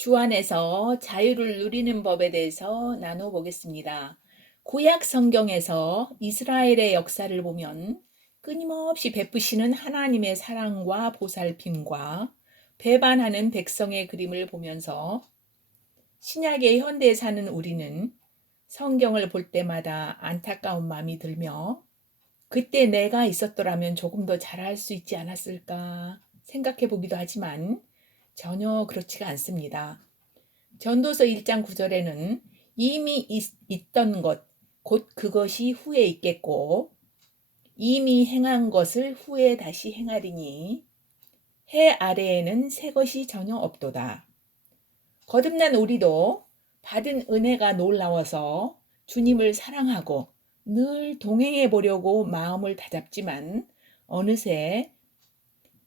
주 안에서 자유를 누리는 법에 대해서 나눠보겠습니다. 구약 성경에서 이스라엘의 역사를 보면 끊임없이 베푸시는 하나님의 사랑과 보살핌과 배반하는 백성의 그림을 보면서 신약의 현대에 사는 우리는 성경을 볼 때마다 안타까운 마음이 들며 그때 내가 있었더라면 조금 더 잘할 수 있지 않았을까 생각해 보기도 하지만 전혀 그렇지가 않습니다. 전도서 1장 9절에는 이미 있던 것, 곧 그것이 후에 있겠고 이미 행한 것을 후에 다시 행하리니 해 아래에는 새 것이 전혀 없도다. 거듭난 우리도 받은 은혜가 놀라워서 주님을 사랑하고 늘 동행해 보려고 마음을 다잡지만 어느새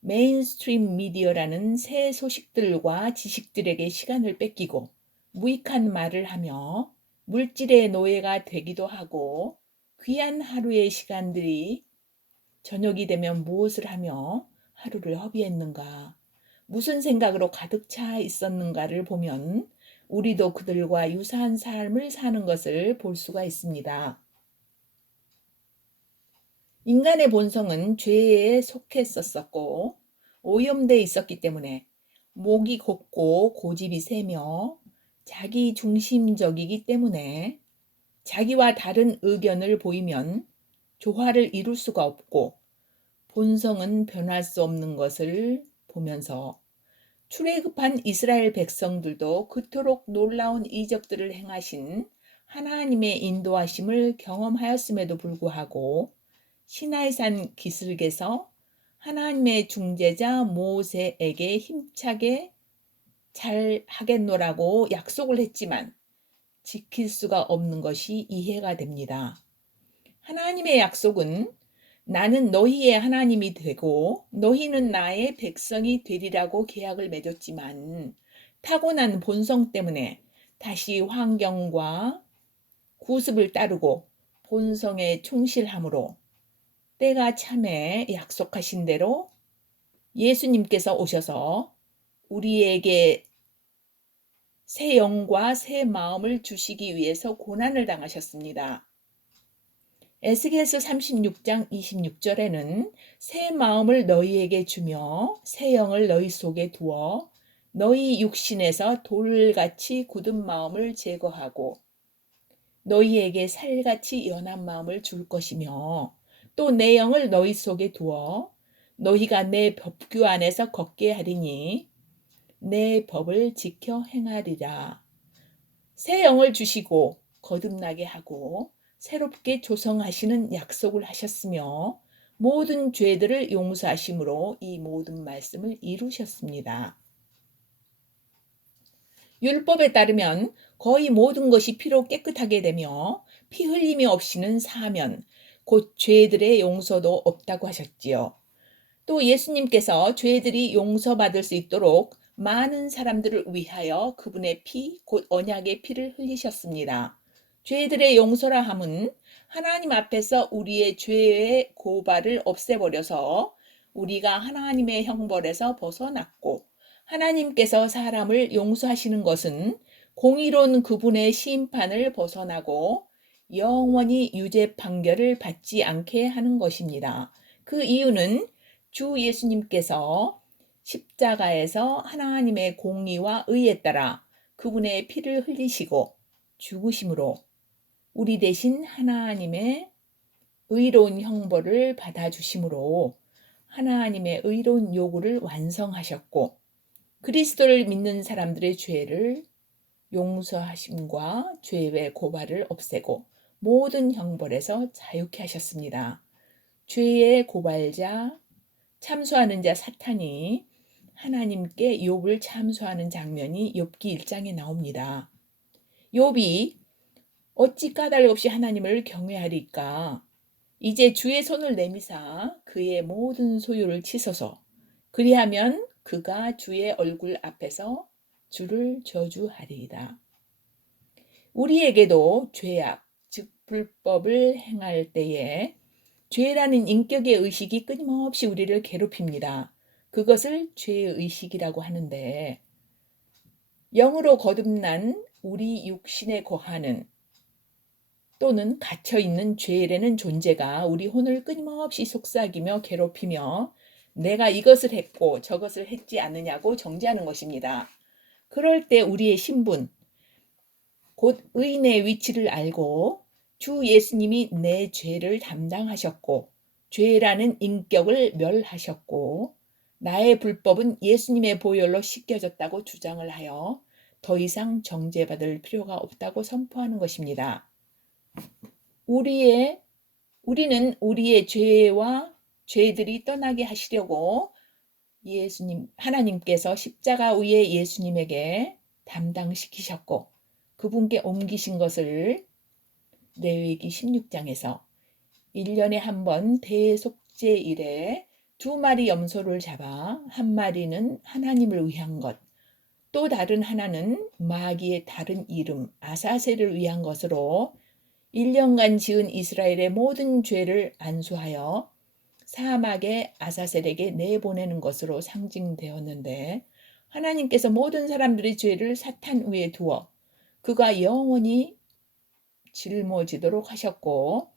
메인스트림 미디어라는 새 소식들과 지식들에게 시간을 뺏기고 무익한 말을 하며 물질의 노예가 되기도 하고 귀한 하루의 시간들이 저녁이 되면 무엇을 하며 하루를 허비했는가, 무슨 생각으로 가득 차 있었는가를 보면 우리도 그들과 유사한 삶을 사는 것을 볼 수가 있습니다. 인간의 본성은 죄에 속했었고 오염돼 있었기 때문에 목이 곱고 고집이 세며 자기 중심적이기 때문에 자기와 다른 의견을 보이면 조화를 이룰 수가 없고 본성은 변할 수 없는 것을 보면서 출애굽한 이스라엘 백성들도 그토록 놀라운 이적들을 행하신 하나님의 인도하심을 경험하였음에도 불구하고 시나이산 기슭에서 하나님의 중재자 모세에게 힘차게 잘 하겠노라고 약속을 했지만 지킬 수가 없는 것이 이해가 됩니다. 하나님의 약속은 나는 너희의 하나님이 되고 너희는 나의 백성이 되리라고 계약을 맺었지만 타고난 본성 때문에 다시 환경과 구습을 따르고 본성에 충실함으로 때가 참에 약속하신 대로 예수님께서 오셔서 우리에게 새 영과 새 마음을 주시기 위해서 고난을 당하셨습니다. 에스겔서 36장 26절에는 새 마음을 너희에게 주며 새 영을 너희 속에 두어 너희 육신에서 돌같이 굳은 마음을 제거하고 너희에게 살같이 연한 마음을 줄 것이며 또 내 영을 너희 속에 두어 너희가 내 법규 안에서 걷게 하리니 내 법을 지켜 행하리라. 새 영을 주시고 거듭나게 하고 새롭게 조성하시는 약속을 하셨으며 모든 죄들을 용서하심으로 이 모든 말씀을 이루셨습니다. 율법에 따르면 거의 모든 것이 피로 깨끗하게 되며 피 흘림이 없이는 사면 곧 죄들의 용서도 없다고 하셨지요. 또 예수님께서 죄들이 용서받을 수 있도록 많은 사람들을 위하여 그분의 피, 곧 언약의 피를 흘리셨습니다. 죄들의 용서라 함은 하나님 앞에서 우리의 죄의 고발을 없애버려서 우리가 하나님의 형벌에서 벗어났고 하나님께서 사람을 용서하시는 것은 공의로운 그분의 심판을 벗어나고 영원히 유죄 판결을 받지 않게 하는 것입니다. 그 이유는 주 예수님께서 십자가에서 하나님의 공의와 의에 따라 그분의 피를 흘리시고 죽으심으로 우리 대신 하나님의 의로운 형벌을 받아주심으로 하나님의 의로운 요구를 완성하셨고 그리스도를 믿는 사람들의 죄를 용서하심과 죄의 고발을 없애고 모든 형벌에서 자유케 하셨습니다. 죄의 고발자, 참소하는 자 사탄이 하나님께 욥을 참소하는 장면이 욥기 1장에 나옵니다. 욥이 어찌 까닭 없이 하나님을 경외하리까? 이제 주의 손을 내미사 그의 모든 소유를 치소서. 그리하면 그가 주의 얼굴 앞에서 주를 저주하리이다. 우리에게도 죄악, 즉 불법을 행할 때에 죄라는 인격의 의식이 끊임없이 우리를 괴롭힙니다. 그것을 죄의 의식이라고 하는데 영으로 거듭난 우리 육신에 거하는 또는 갇혀있는 죄라는 존재가 우리 혼을 끊임없이 속삭이며 괴롭히며 내가 이것을 했고 저것을 했지 않느냐고 정죄하는 것입니다. 그럴 때 우리의 신분, 곧 의인의 위치를 알고 주 예수님이 내 죄를 담당하셨고 죄라는 인격을 멸하셨고 나의 불법은 예수님의 보혈로 씻겨졌다고 주장을 하여 더 이상 정죄받을 필요가 없다고 선포하는 것입니다. 우리는 우리의 죄와 죄들이 떠나게 하시려고 하나님께서 십자가 위에 예수님에게 담당시키셨고 그분께 옮기신 것을 레위기 16장에서 1년에 한 번 대속죄일에 2마리 염소를 잡아 한 마리는 하나님을 위한 것, 또 다른 하나는 마귀의 다른 이름 아사셀을 위한 것으로 1년간 지은 이스라엘의 모든 죄를 안수하여 사막의 아사셀에게 내보내는 것으로 상징되었는데 하나님께서 모든 사람들의 죄를 사탄 위에 두어 그가 영원히 짊어지도록 하셨고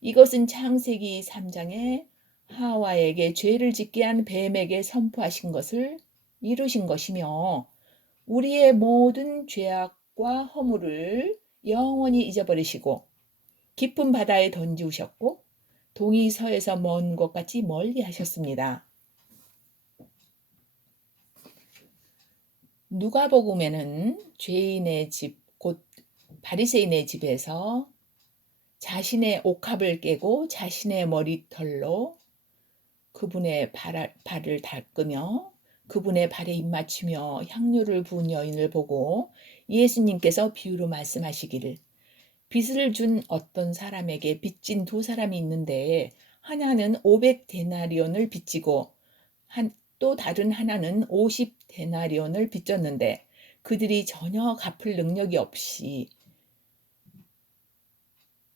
이것은 창세기 3장에 하와에게 죄를 짓게 한 뱀에게 선포하신 것을 이루신 것이며 우리의 모든 죄악과 허물을 영원히 잊어버리시고 깊은 바다에 던지우셨고 동이 서에서 먼 곳같이 멀리 하셨습니다. 누가복음에는 죄인의 집, 곧 바리새인의 집에서 자신의 옥합을 깨고 자신의 머리털로 그분의 발을 닦으며 그분의 발에 입맞추며 향유를 부은 여인을 보고 예수님께서 비유로 말씀하시기를 빚을 준 어떤 사람에게 빚진 2사람이 있는데 하나는 500데나리온을 빚지고 또 다른 하나는 50데나리온을 빚졌는데 그들이 전혀 갚을 능력이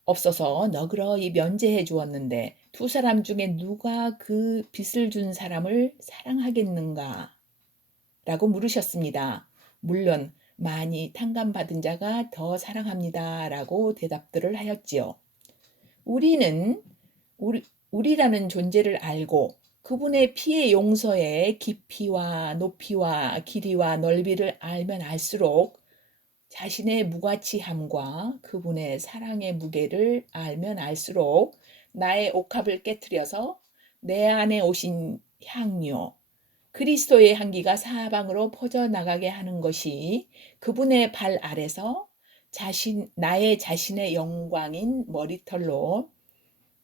없어서 너그러이 면제해 주었는데 2사람 중에 누가 그 빚을 준 사람을 사랑하겠는가? 라고 물으셨습니다. 물론 많이 탕감받은 자가 더 사랑합니다. 라고 대답들을 하였지요. 우리라는 존재를 알고 그분의 피의 용서의 깊이와 높이와 길이와 넓이를 알면 알수록 자신의 무가치함과 그분의 사랑의 무게를 알면 알수록 나의 옥합을 깨트려서 내 안에 오신 향유, 그리스도의 향기가 사방으로 퍼져나가게 하는 것이 그분의 발 아래서 나의 자신의 영광인 머리털로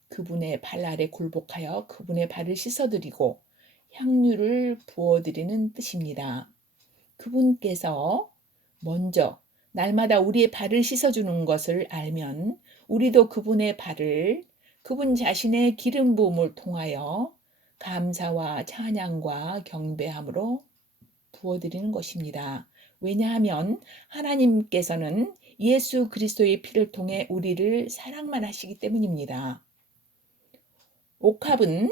그분의 발 아래 굴복하여 그분의 발을 씻어드리고 향유를 부어드리는 뜻입니다. 그분께서 먼저 날마다 우리의 발을 씻어주는 것을 알면 우리도 그분의 발을 그분 자신의 기름 부음을 통하여 감사와 찬양과 경배함으로 부어드리는 것입니다. 왜냐하면 하나님께서는 예수 그리스도의 피를 통해 우리를 사랑만 하시기 때문입니다. 옥합은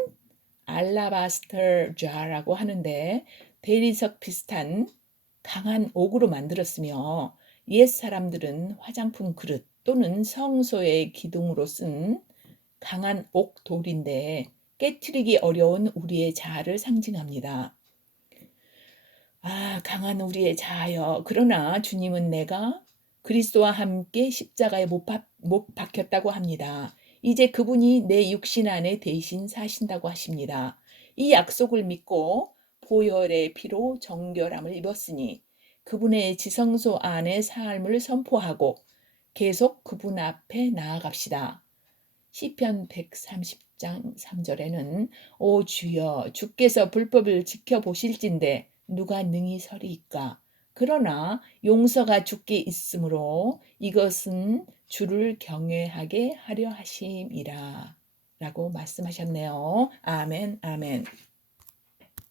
알라바스터 자라고 하는데 대리석 비슷한 강한 옥으로 만들었으며 옛 사람들은 화장품 그릇 또는 성소의 기둥으로 쓴 강한 옥 돌인데 깨트리기 어려운 우리의 자아를 상징합니다. 강한 우리의 자아여. 그러나 주님은 내가 그리스도와 함께 십자가에 못 박혔다고 합니다. 이제 그분이 내 육신 안에 대신 사신다고 하십니다. 이 약속을 믿고 보혈의 피로 정결함을 입었으니 그분의 지성소 안의 삶을 선포하고 계속 그분 앞에 나아갑시다. 시편 130장 3절에는 오 주여 주께서 불법을 지켜보실진데 누가 능히 서리이까. 그러나 용서가 주께 있으므로 이것은 주를 경외하게 하려 하심이라 라고 말씀하셨네요. 아멘 아멘.